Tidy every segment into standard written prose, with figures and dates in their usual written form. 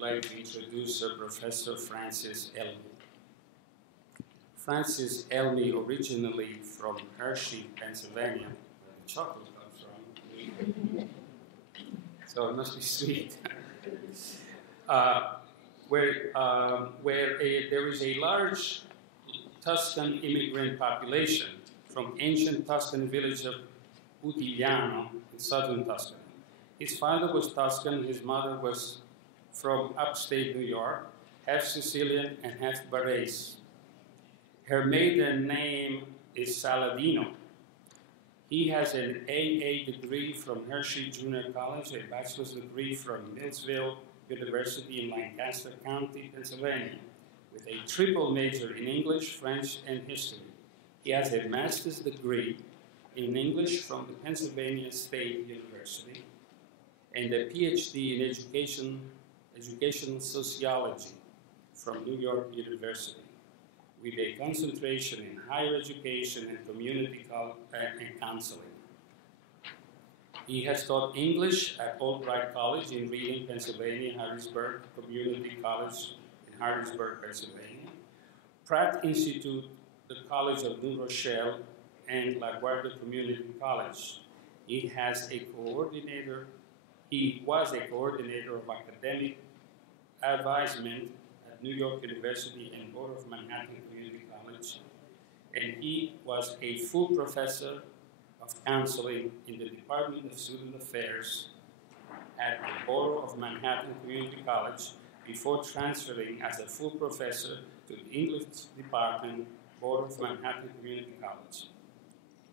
like to introduce Professor Francis Elmi. Francis Elmi, originally from Hershey, Pennsylvania, where the chocolate comes from, so it must be sweet, where there is a large Tuscan immigrant population from ancient Tuscan village of Utigliano in southern Tuscany. His father was Tuscan, his mother was from upstate New York, half Sicilian and half Barese. Her maiden name is Saladino. He has an AA degree from Hershey Junior College, a bachelor's degree from Millsville University in Lancaster County, Pennsylvania, with a triple major in English, French, and history. He has a master's degree in English from the Pennsylvania State University and a Ph.D. in educational sociology from New York University, with a concentration in higher education and community and counseling. He has taught English at Albright College in Reading, Pennsylvania, Harrisburg Community College in Harrisburg, Pennsylvania, Pratt Institute, the College of New Rochelle, and LaGuardia Community College. He was a coordinator of academic advisement at New York University and Board of Manhattan Community College, and he was a full professor of counseling in the Department of Student Affairs at the Borough of Manhattan Community College before transferring as a full professor to the English Department, Borough of Manhattan Community College.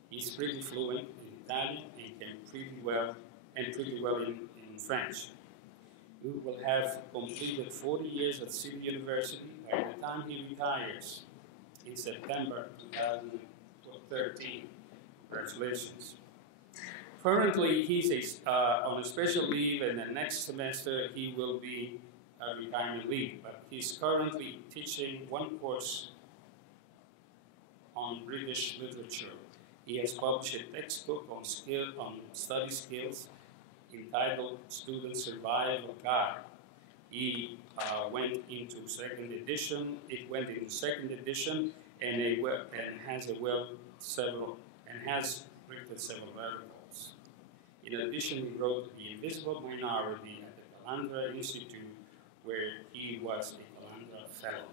He's pretty fluent in Italian and can pretty well in French. He will have completed 40 years at City University by the time he retires in September 2013. Congratulations. Currently, he's on a special leave, and the next semester he will be a retirement leave, but he's currently teaching one course on British literature. He has published a textbook on study skills entitled Student Survival Guide. He went into second edition. It went into second edition, and has written several articles. In addition, he wrote The Invisible Minority at the Calandra Institute, where he was a Calandra Fellow.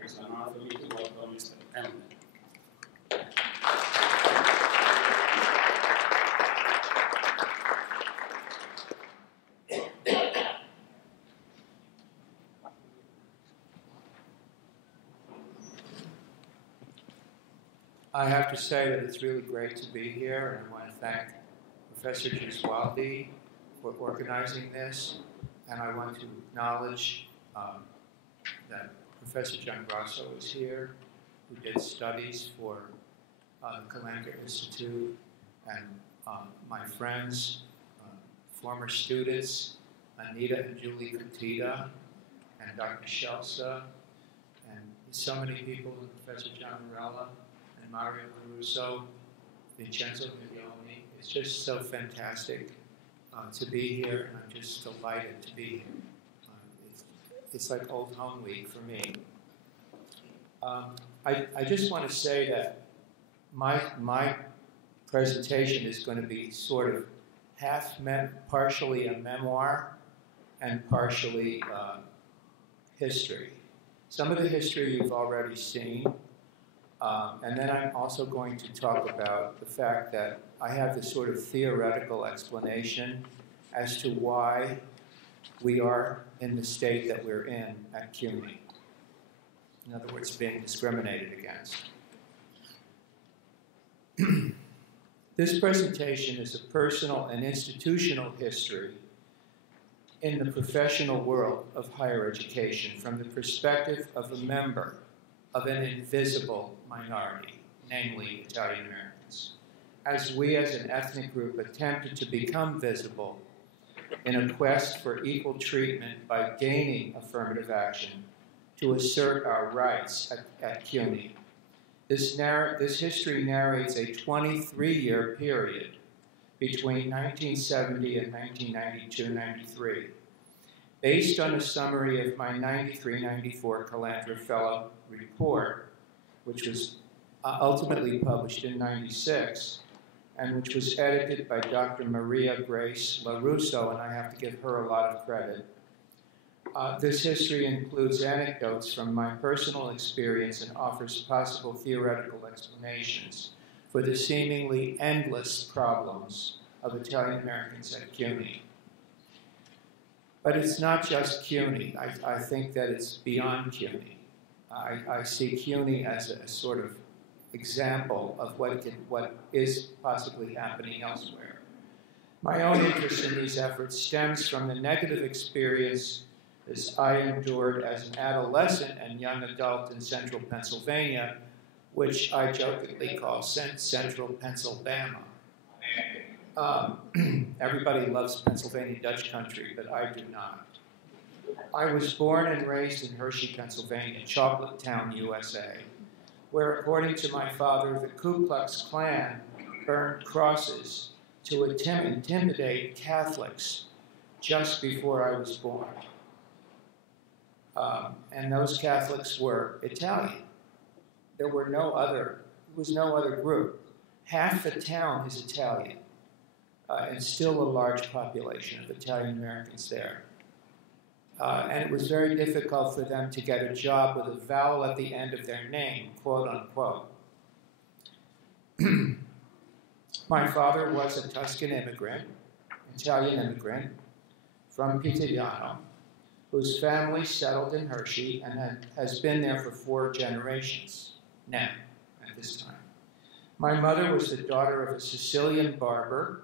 It's an honor for me to welcome Mr. Elmi. I have to say that it's really great to be here, and I want to thank Professor Gesualdi for organizing this, and I want to acknowledge that Professor John Grosso is here, who did studies for the Calandra Institute, and my friends, former students, Anita and Julie Catita, and Dr. Shelsa, and so many people, Professor John Morella, and Mario Caruso, Vincenzo Miglioni. It's just so fantastic to be here, and I'm just delighted to be here. It's like old home week for me. I just want to say that my presentation is going to be sort of partially a memoir and partially history. Some of the history you've already seen, and then I'm also going to talk about the fact that I have this sort of theoretical explanation as to why we are in the state that we're in at CUNY. In other words, being discriminated against. This presentation is a personal and institutional history in the professional world of higher education from the perspective of a member of an invisible minority, namely Italian Americans, as we as an ethnic group attempted to become visible in a quest for equal treatment by gaining affirmative action to assert our rights at CUNY. This history narrates a 23-year period between 1970 and 1992-93, Based on a summary of my 93-94 Calandra Fellow report, which was ultimately published in 96, and which was edited by Dr. Maria Grace LaRusso, and I have to give her a lot of credit. This history includes anecdotes from my personal experience and offers possible theoretical explanations for the seemingly endless problems of Italian Americans at CUNY. But it's not just CUNY. I think that it's beyond CUNY. I see CUNY as a sort of example of what is possibly happening elsewhere. My own interest in these efforts stems from the negative experience as I endured as an adolescent and young adult in central Pennsylvania, which I jokingly call Central Pennsylvania. Everybody loves Pennsylvania Dutch country, but I do not. I was born and raised in Hershey, Pennsylvania, Chocolate Town, USA, where, according to my father, the Ku Klux Klan burned crosses to intimidate Catholics just before I was born. And those Catholics were Italian. There was no other group. Half the town is Italian, and still a large population of Italian Americans there. And it was very difficult for them to get a job with a vowel at the end of their name, quote unquote. My father was a Tuscan immigrant, Italian immigrant, from Pitigliano, whose family settled in Hershey and has been there for 4 generations now, at this time. My mother was the daughter of a Sicilian barber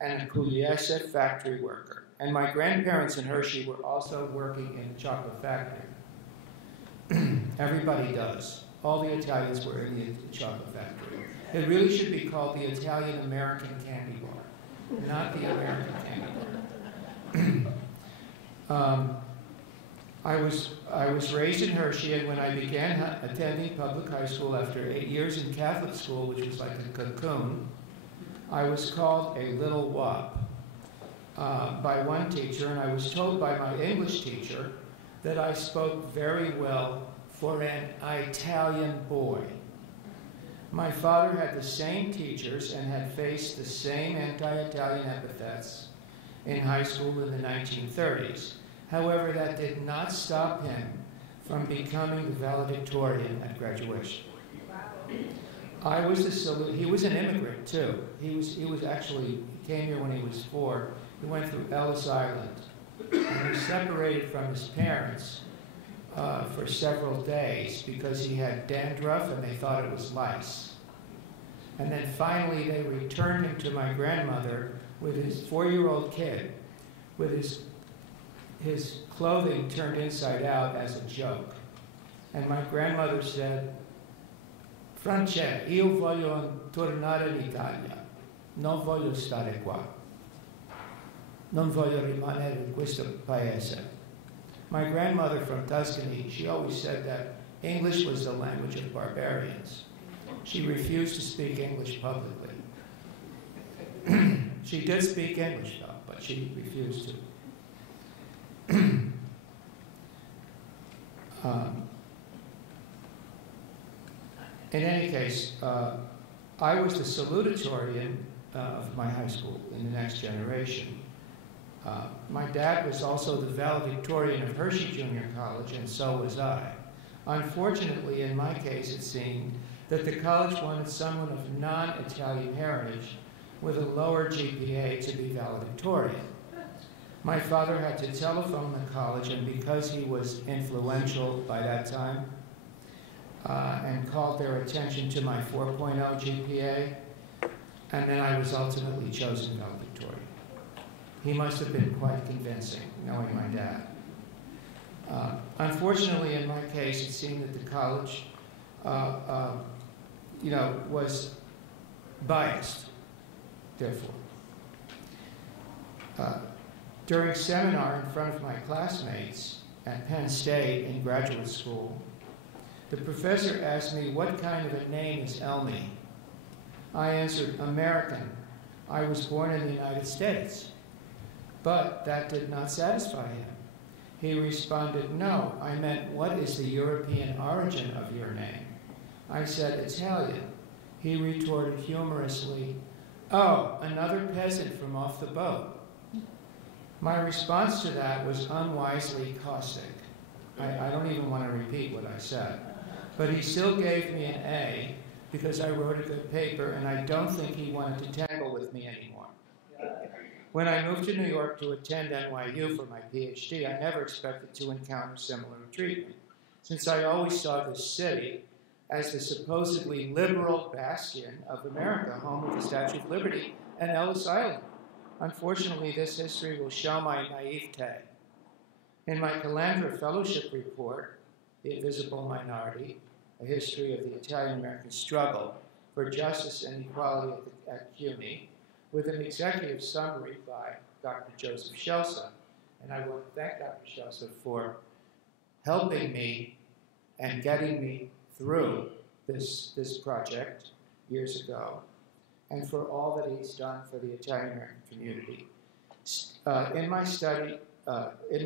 and a Pugliese factory worker. And my grandparents in Hershey were also working in the chocolate factory. Everybody does. All the Italians were in the chocolate factory. It really should be called the Italian American Candy Bar, not the American Candy Bar. I was raised in Hershey, and when I began attending public high school after 8 years in Catholic school, which was like a cocoon, I was called a little wop by one teacher, and I was told by my English teacher that I spoke very well for an Italian boy. My father had the same teachers and had faced the same anti-Italian epithets in high school in the 1930s. However, that did not stop him from becoming the valedictorian at graduation. He was an immigrant too. He came here when he was 4. He went through Ellis Island. And he separated from his parents for several days because he had dandruff and they thought it was lice. And then finally they returned him to my grandmother with his 4-year-old kid, with his clothing turned inside out as a joke. And my grandmother said, "France, io voglio tornare in Italia, non voglio stare qua. Non voglio rimanere in questo paese." My grandmother from Tuscany, she always said that English was the language of barbarians. She refused to speak English publicly. She did speak English, though, but she refused to. In any case, I was the salutatorian of my high school in the next generation. My dad was also the valedictorian of Hershey Junior College, and so was I. Unfortunately, in my case, it seemed that the college wanted someone of non-Italian heritage with a lower GPA to be valedictorian. My father had to telephone the college, and because he was influential by that time, and called their attention to my 4.0 GPA, and then I was ultimately chosen valedictorian. He must have been quite convincing, knowing my dad. Unfortunately, in my case, it seemed that the college, was biased, therefore. During seminar in front of my classmates at Penn State in graduate school, the professor asked me what kind of a name is Elmi. I answered, American. I was born in the United States. But that did not satisfy him. He responded, "No, I meant, what is the European origin of your name?" I said, "Italian." He retorted humorously, "Oh, another peasant from off the boat." My response to that was unwisely caustic. I don't even want to repeat what I said. But he still gave me an A because I wrote a good paper, and I don't think he wanted to tangle with me anymore. When I moved to New York to attend NYU for my Ph.D., I never expected to encounter similar treatment, since I always saw this city as the supposedly liberal bastion of America, home of the Statue of Liberty and Ellis Island. Unfortunately, this history will show my naivete. In my Calandra Fellowship report, The Invisible Minority, A History of the Italian-American Struggle for Justice and Equality at CUNY, with an executive summary by Dr. Joseph Scelsa. And I want to thank Dr. Scelsa for helping me and getting me through this project years ago, and for all that he's done for the Italian-American community. In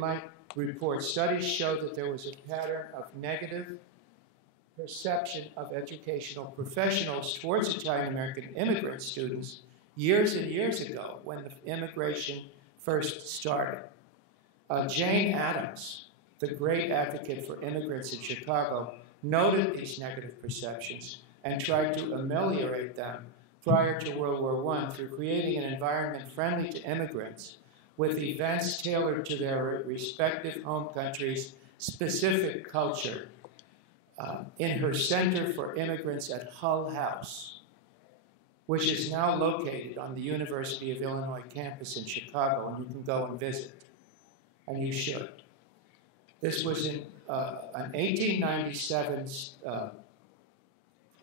my report, studies showed that there was a pattern of negative perception of educational professionals towards Italian-American immigrant students years and years ago when the immigration first started. Jane Addams, the great advocate for immigrants in Chicago, noted these negative perceptions and tried to ameliorate them prior to World War I through creating an environment friendly to immigrants with events tailored to their respective home countries' specific culture in her Center for Immigrants at Hull House, which is now located on the University of Illinois campus in Chicago, and you can go and visit, and you should. This was in an 1897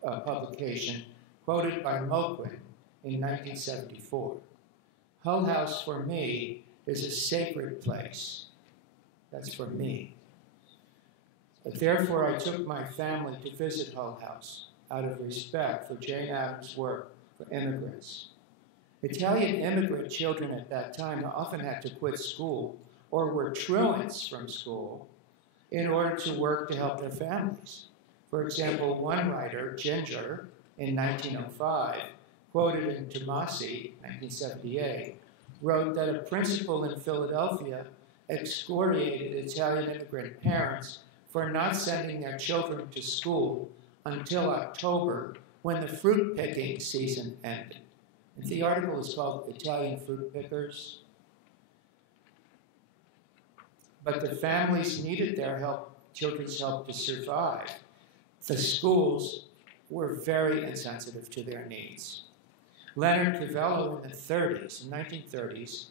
publication quoted by Moquin in 1974. Hull House, for me, is a sacred place. That's for me. Therefore, I took my family to visit Hull House out of respect for Jane Addams' work for immigrants. Italian immigrant children at that time often had to quit school or were truants from school in order to work to help their families. For example, one writer, Ginger, in 1905, quoted in Tomasi, 1978, wrote that a principal in Philadelphia excoriated Italian immigrant parents for not sending their children to school until October, when the fruit picking season ended. And the article is called Italian Fruit Pickers. But the families needed their help, children's help, to survive. The schools were very insensitive to their needs. Leonard Covello in the 1930s,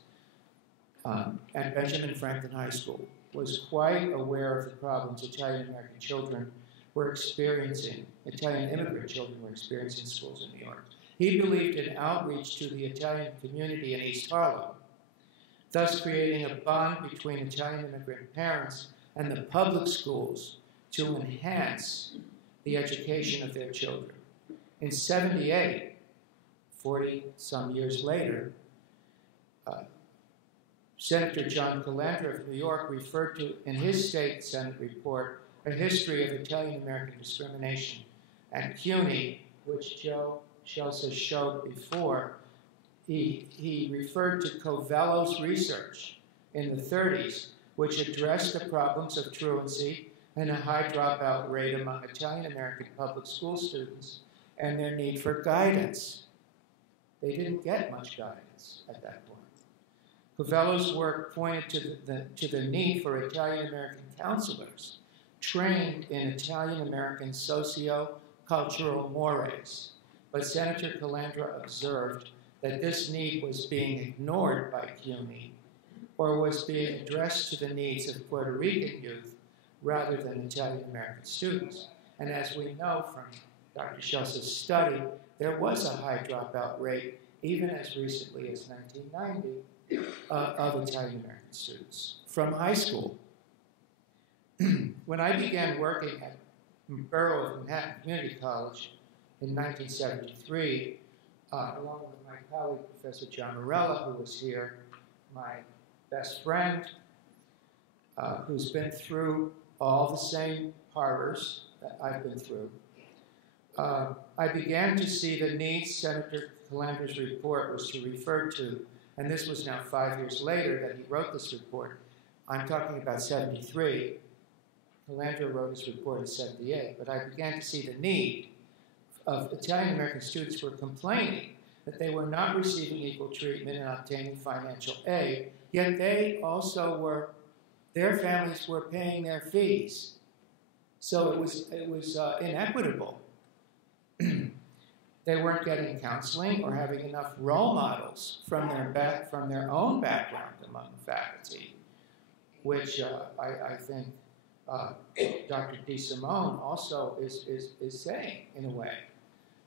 at Benjamin Franklin High School, was quite aware of the problems Italian-American children were experiencing, Italian immigrant children were experiencing in schools in New York. He believed in outreach to the Italian community in East Harlem, thus creating a bond between Italian immigrant parents and the public schools to enhance the education of their children. In '78, 40-some years later, Senator John Calandra of New York referred to, in his state Senate report, A History of Italian-American Discrimination at CUNY, which Joe Scelsa showed before. He referred to Covello's research in the 30s, which addressed the problems of truancy and a high dropout rate among Italian-American public school students and their need for guidance. They didn't get much guidance at that point. Covello's work pointed to the need for Italian-American counselors trained in Italian-American socio-cultural mores, but Senator Calandra observed that this need was being ignored by CUNY or was being addressed to the needs of Puerto Rican youth rather than Italian-American students. And as we know from Dr. Scelsa's study, there was a high dropout rate, even as recently as 1990, of Italian-American students from high school. When I began working at Borough of Manhattan Community College in 1973, along with my colleague, Professor John Morella, who was here, my best friend, who's been through all the same horrors that I've been through, I began to see the needs Senator Calandra's report was to refer to, and this was now 5 years later that he wrote this report. I'm talking about 73. Calandra wrote his report in 78, but I began to see the need of Italian-American students who were complaining that they were not receiving equal treatment and obtaining financial aid, yet they also were, their families were paying their fees. So it was inequitable. They weren't getting counseling or having enough role models from their own background among the faculty, which I think Dr. DeSimone also is saying in a way,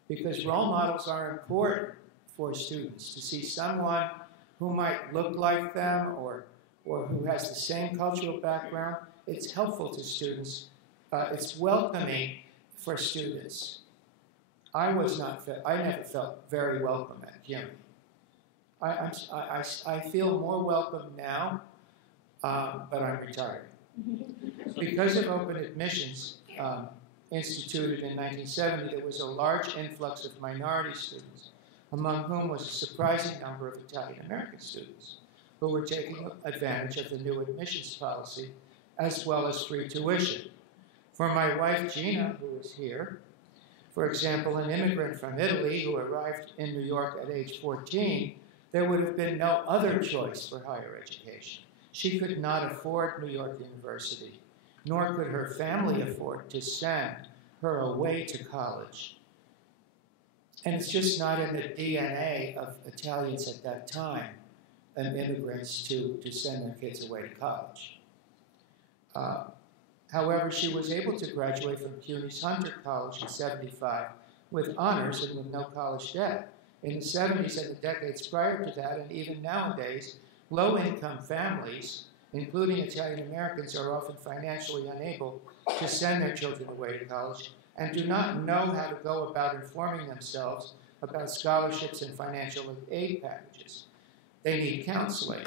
because role models are important for students to see someone who might look like them or who has the same cultural background. It's helpful to students. It's welcoming for students. I never felt very welcome at CUNY. I feel more welcome now, but I'm retired. Because of open admissions instituted in 1970, there was a large influx of minority students, among whom was a surprising number of Italian-American students who were taking advantage of the new admissions policy, as well as free tuition. For my wife, Gina, who is here, for example, an immigrant from Italy who arrived in New York at age 14, there would have been no other choice for higher education. She could not afford New York University, nor could her family afford to send her away to college. And it's just not in the DNA of Italians at that time and immigrants to send their kids away to college. However, she was able to graduate from CUNY's Hunter College in 75 with honors and with no college debt. In the 70s and the decades prior to that, and even nowadays, low-income families, including Italian Americans, are often financially unable to send their children away to college and do not know how to go about informing themselves about scholarships and financial aid packages. They need counseling,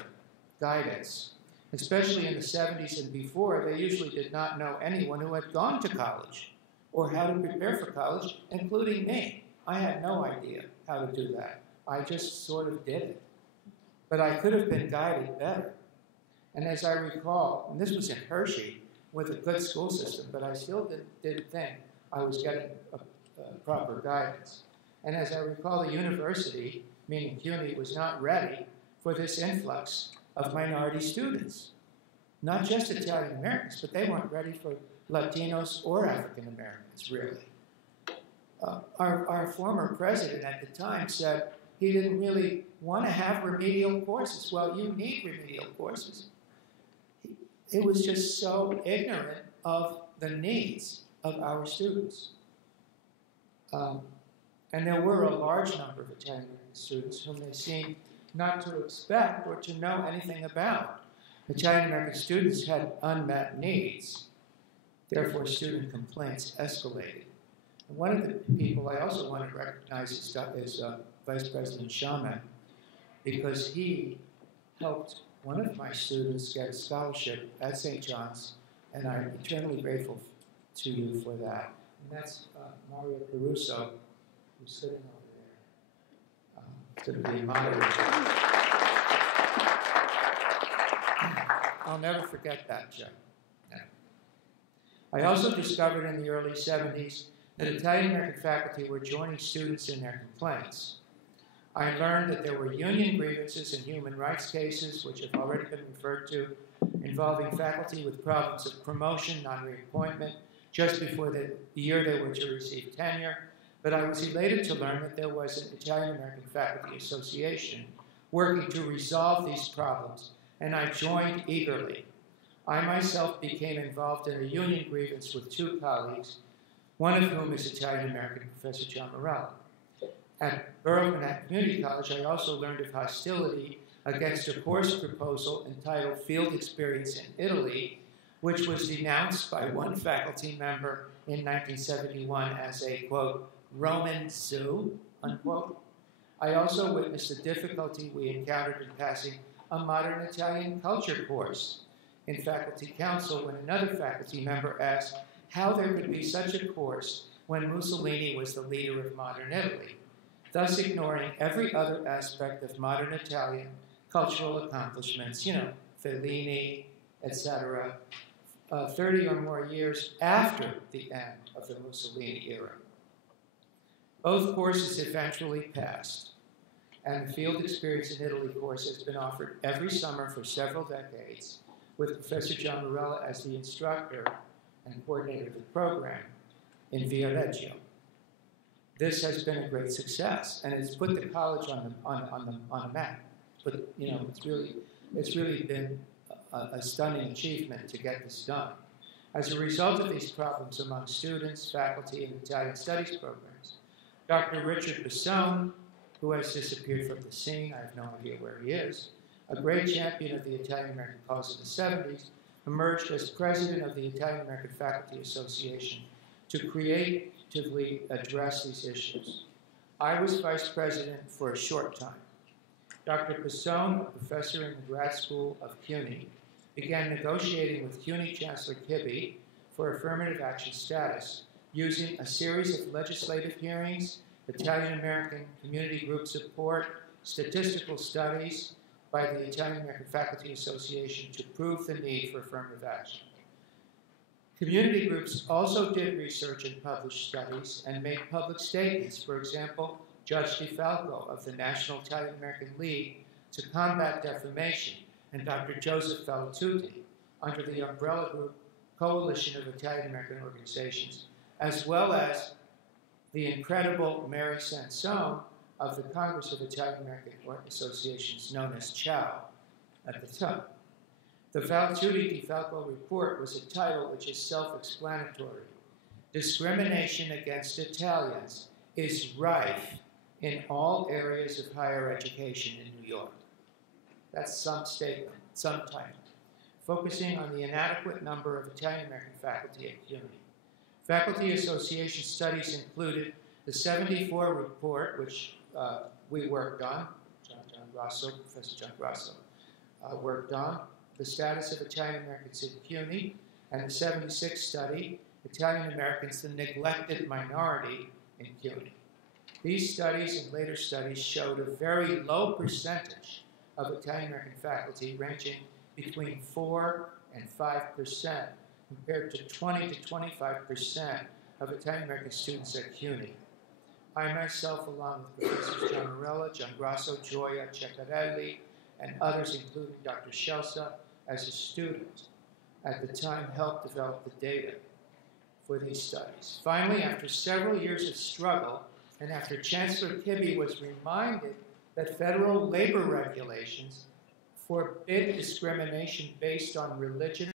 guidance. Especially in the 70s and before, they usually did not know anyone who had gone to college or how to prepare for college, including me. I had no idea how to do that. I just sort of did it. But I could have been guided better. And as I recall, and this was in Hershey with a good school system, but I still didn't think I was getting proper guidance. And as I recall, the university, meaning CUNY, was not ready for this influx of minority students. Not just Italian Americans, but they weren't ready for Latinos or African Americans, really. Our former president at the time said he didn't really want to have remedial courses. Well, you need remedial courses. It was just so ignorant of the needs of our students. And there were a large number of Italian American students whom they seemed not to expect or to know anything about. Italian American students had unmet needs. Therefore, student complaints escalated. And one of the people I also want to recognize is Vice President Shaman, because he helped one of my students get a scholarship at St. John's, and I'm eternally grateful to you for that. And that's Mario Caruso, who's sitting over to the moderator. I'll never forget that, Jim. Yeah. I also discovered in the early 70s that Italian-American faculty were joining students in their complaints. I learned that there were union grievances and human rights cases, which have already been referred to, involving faculty with problems of promotion, non-reappointment, just before the year they were to receive tenure. But I was elated to learn that there was an Italian-American Faculty Association working to resolve these problems, and I joined eagerly. I myself became involved in a union grievance with two colleagues, one of whom is Italian-American Professor John Morello. At Burlington Community College, I also learned of hostility against a course proposal entitled Field Experience in Italy, which was denounced by one faculty member in 1971 as a, quote, Roman zoo, unquote. I also witnessed the difficulty we encountered in passing a modern Italian culture course. in faculty council when another faculty member asked how there could be such a course when Mussolini was the leader of modern Italy, thus ignoring every other aspect of modern Italian cultural accomplishments, Fellini, etc., 30 or more years after the end of the Mussolini era. Both courses eventually passed, and the Field Experience in Italy course has been offered every summer for several decades, with Professor John Morella as the instructor and coordinator of the program in Viareggio. This has been a great success, and it's put the college on the map. But it's really been a stunning achievement to get this done. As a result of these problems among students, faculty, and Italian studies programs, Dr. Richard Bassone, who has disappeared from the scene, I have no idea where he is, a great champion of the Italian-American cause in the 70s, emerged as president of the Italian-American Faculty Association to creatively address these issues. I was vice president for a short time. Dr. Bassone, a professor in the grad school of CUNY, began negotiating with CUNY Chancellor Kibbe for affirmative action status using a series of legislative hearings, Italian-American community group support, statistical studies by the Italian-American Faculty Association to prove the need for affirmative action. Community groups also did research and published studies and made public statements. For example, Judge DeFalco of the National Italian-American League to Combat Defamation and Dr. Joseph Faltutti under the umbrella group Coalition of Italian-American Organizations, as well as the incredible Mary Sansone of the Congress of Italian-American Associations, known as CHOW at the time. The Faltutti-DeFalco report was a title which is self-explanatory. Discrimination against Italians is rife in all areas of higher education in New York. That's some statement, some title, focusing on the inadequate number of Italian-American faculty at CUNY. Faculty Association studies included the 74 report, which we worked on, Professor John Grasso worked on, the status of Italian-Americans at CUNY, and the 76 study, Italian-Americans, the neglected minority in CUNY. These studies and later studies showed a very low percentage of Italian-American faculty, ranging between 4 and 5%, compared to 20 to 25% of Italian-American students at CUNY. I myself, along with Professors John Morella, John Grasso, Gioia, Ceccarelli, and others, including Dr. Scelsa, as a student, at the time helped develop the data for these studies. Finally, after several years of struggle, and after Chancellor Kibbe was reminded that federal labor regulations forbid discrimination based on religion